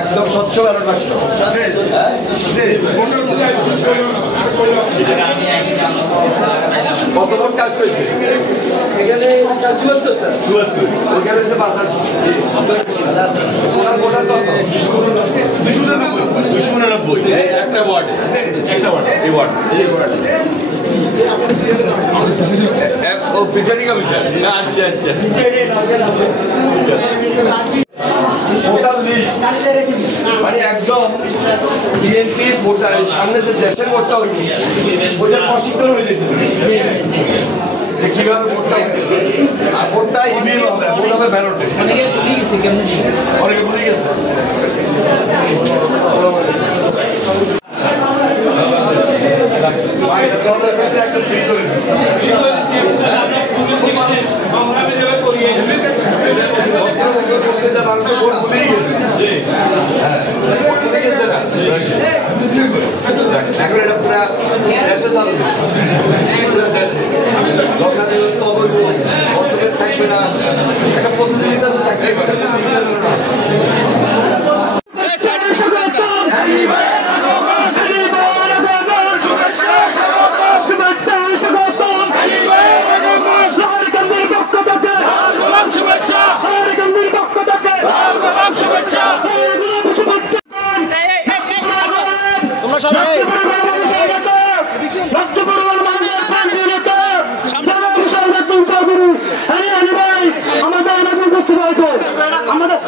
একদম স্বচ্ছ ব্যালট বাক্স। কত ভোট কাজ করেছে এখানে? ৭৪ স্যার। ৭৪ ওইখানে হচ্ছে ৮৫। ওনার ভোটার কত? ২৯৯ একটা ওয়ার্ডে। একটা ওয়ার্ডে এই ওয়ার্ড প্রিসাইডিং অফিসার। আচ্ছা আচ্ছা মানে একদম বিএনপির ভোটার সামনে যে দেশের ভোটটা হয়েছে ওইটার প্রশিক্ষণ হয়ে যেতেছে কিভাবে ভোটটা আর ভোটটা ইভিএম হবে, ভোট হবে ব্যালটে। অনেকে ভুলে গেছে। এখন এটা পুরা দেশে চালু দেশে থাকবে না, একটা প্রতিযোগিতা তো থাকবে। আমাদের